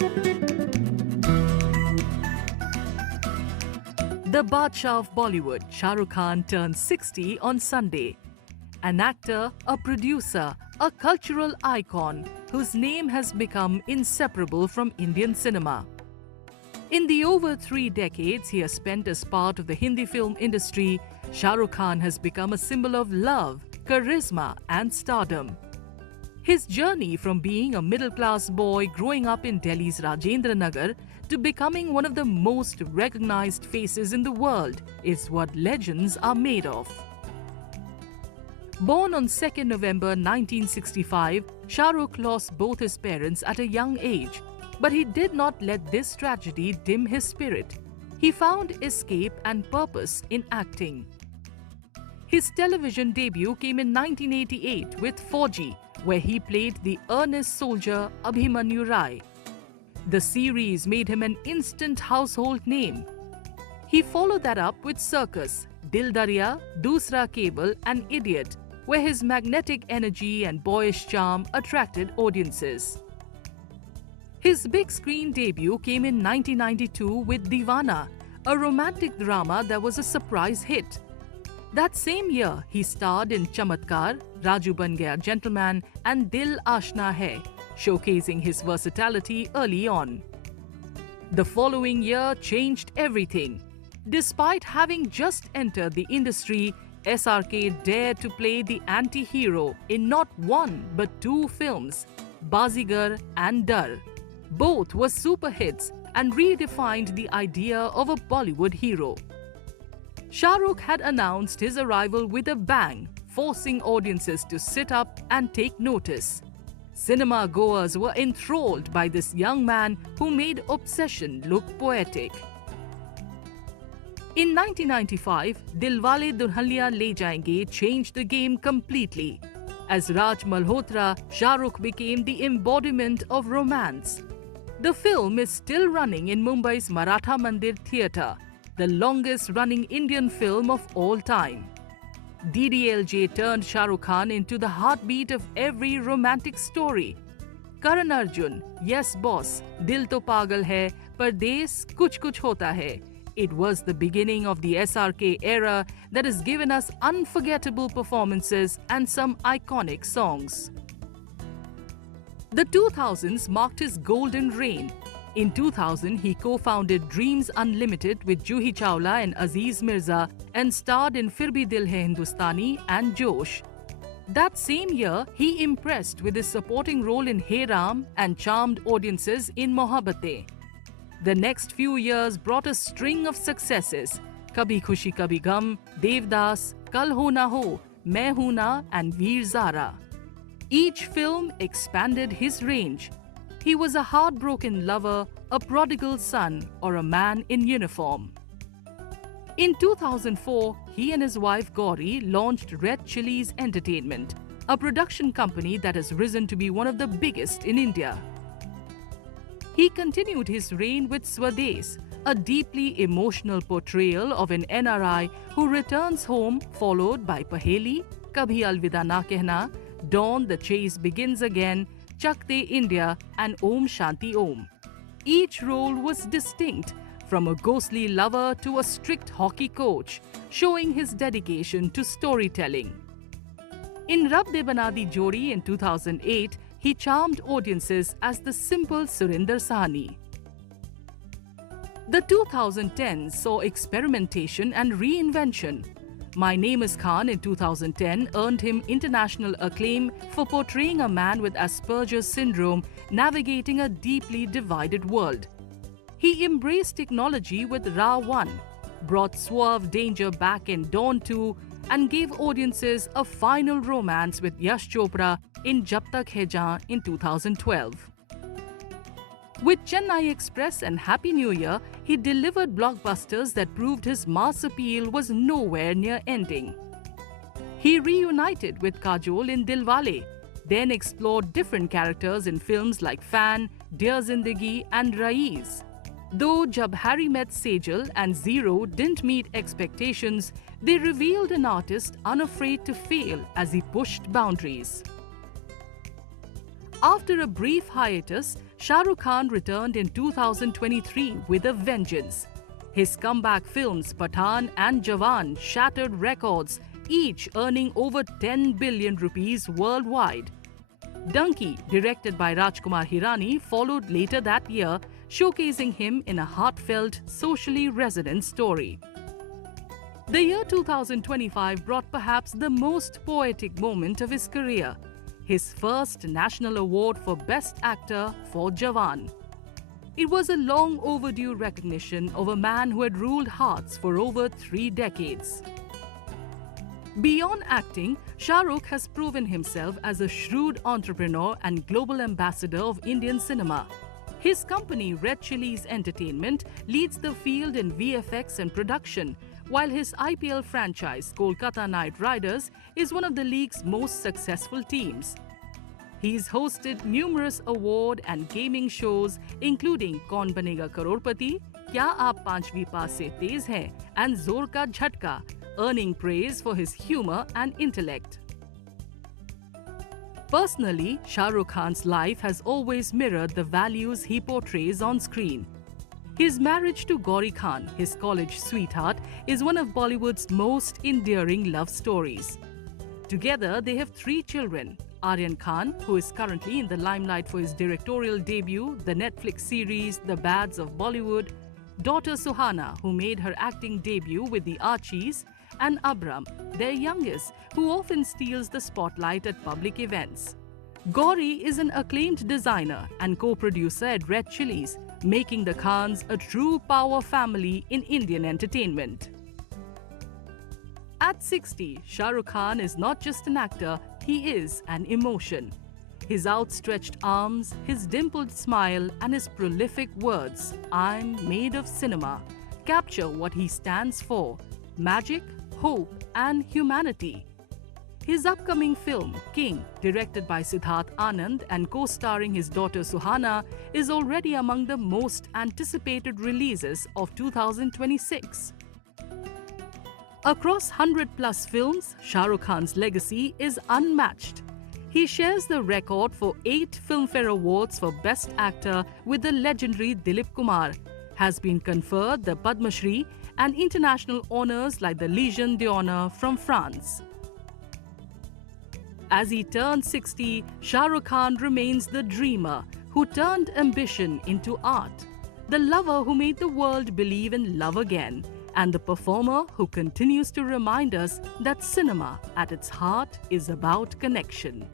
The Badshah of Bollywood, Shah Rukh Khan, turned 60 on Sunday. An actor, a producer, a cultural icon whose name has become inseparable from Indian cinema. In the over 3 decades he has spent as part of the Hindi film industry, Shah Rukh Khan has become a symbol of love, charisma and stardom. His journey from being a middle-class boy growing up in Delhi's Rajendra Nagar to becoming one of the most recognized faces in the world is what legends are made of. Born on 2nd November 1965, Shah Rukh lost both his parents at a young age, but he did not let this tragedy dim his spirit. He found escape and purpose in acting. His television debut came in 1988 with Fauji, where he played the earnest soldier Abhimanyu Rai. The series made him an instant household name. He followed that up with Circus, Dil Darya, Dusra Cable and Idiot, where his magnetic energy and boyish charm attracted audiences. His big screen debut came in 1992 with Deewana, a romantic drama that was a surprise hit. That same year, he starred in Chamatkar, Raju Ban Gaya Gentleman and Dil Ashna Hai, showcasing his versatility early on. The following year changed everything. Despite having just entered the industry, SRK dared to play the anti-hero in not one but 2 films, Bazigar and Dar. Both were super hits and redefined the idea of a Bollywood hero. Shah Rukh had announced his arrival with a bang, forcing audiences to sit up and take notice. Cinema goers were enthralled by this young man who made obsession look poetic. In 1995, Dilwale Dulhania Le Jayenge changed the game completely. As Raj Malhotra, Shah Rukh became the embodiment of romance. The film is still running in Mumbai's Maratha Mandir Theatre, the longest-running Indian film of all time. DDLJ turned Shah Rukh Khan into the heartbeat of every romantic story. Karan Arjun, Yes Boss, Dil To Pagal Hai, Pardes, Kuch Kuch Hota Hai. It was the beginning of the SRK era that has given us unforgettable performances and some iconic songs. The 2000s marked his golden reign. In 2000, he co-founded Dreams Unlimited with Juhi Chawla and Aziz Mirza and starred in Fir Bhi Dil Hai Hindustani and Josh. That same year, he impressed with his supporting role in Hey Ram and charmed audiences in Mohabbatein. The next few years brought a string of successes: Kabhi Khushi Kabhi Gum, Devdas, Kal Ho Na Ho, Main Hoon Na and Veer Zara. Each film expanded his range. He was a heartbroken lover, a prodigal son, or a man in uniform. In 2004, he and his wife Gauri launched Red Chillies Entertainment, a production company that has risen to be one of the biggest in India. He continued his reign with Swades, a deeply emotional portrayal of an NRI who returns home, followed by Paheli, Kabhi Alvida Na Kehna, Dawn, The Chase Begins Again, Chak De India and Om Shanti Om. Each role was distinct, from a ghostly lover to a strict hockey coach, showing his dedication to storytelling. In Rab De Bana Di Jodi in 2008, he charmed audiences as the simple Surinder Sahni. The 2010s saw experimentation and reinvention. My Name is Khan in 2010 earned him international acclaim for portraying a man with Asperger's syndrome navigating a deeply divided world. He embraced technology with Ra 1, brought suave danger back in Dawn 2, and gave audiences a final romance with Yash Chopra in Jab Tak Hai Jaan in 2012. With Chennai Express and Happy New Year, he delivered blockbusters that proved his mass appeal was nowhere near ending. He reunited with Kajol in Dilwale, then explored different characters in films like Fan, Dear Zindagi and Raiz. Though Jab Harry Met Sejal and Zero didn't meet expectations, they revealed an artist unafraid to fail as he pushed boundaries. After a brief hiatus, Shah Rukh Khan returned in 2023 with a vengeance. His comeback films Pathaan and Jawan shattered records, each earning over 10 billion rupees worldwide. Donkey, directed by Rajkumar Hirani, followed later that year, showcasing him in a heartfelt, socially resonant story. The year 2025 brought perhaps the most poetic moment of his career, his first national award for Best Actor for Jawan. It was a long overdue recognition of a man who had ruled hearts for over 3 decades. Beyond acting, Shah Rukh has proven himself as a shrewd entrepreneur and global ambassador of Indian cinema. His company, Red Chillies Entertainment, leads the field in VFX and production, while his IPL franchise, Kolkata Knight Riders, is one of the league's most successful teams. He's hosted numerous award and gaming shows, including Kaun Banega Crorepati, Kya Aap Panchvi Paas Se Tez Hain, and Zor Ka Jhatka, earning praise for his humor and intellect. Personally, Shah Rukh Khan's life has always mirrored the values he portrays on screen. His marriage to Gauri Khan, his college sweetheart, is one of Bollywood's most endearing love stories. Together, they have 3 children. Aryan Khan, who is currently in the limelight for his directorial debut, the Netflix series The Bads of Bollywood, daughter Suhana, who made her acting debut with the Archies, and Abram, their youngest, who often steals the spotlight at public events. Gauri is an acclaimed designer and co-producer at Red Chillies, making the Khans a true power family in Indian entertainment. At 60, Shah Rukh Khan is not just an actor, he is an emotion. His outstretched arms, his dimpled smile, and his prolific words, "I'm made of cinema," capture what he stands for: magic, hope, and humanity. His upcoming film, King, directed by Siddharth Anand and co-starring his daughter Suhana, is already among the most anticipated releases of 2026. Across 100+ films, Shah Rukh Khan's legacy is unmatched. He shares the record for 8 Filmfare Awards for Best Actor with the legendary Dilip Kumar, has been conferred the Padma Shri and international honours like the Légion d'Honneur from France. As he turns 60, Shah Rukh Khan remains the dreamer who turned ambition into art, the lover who made the world believe in love again, and the performer who continues to remind us that cinema at its heart is about connection.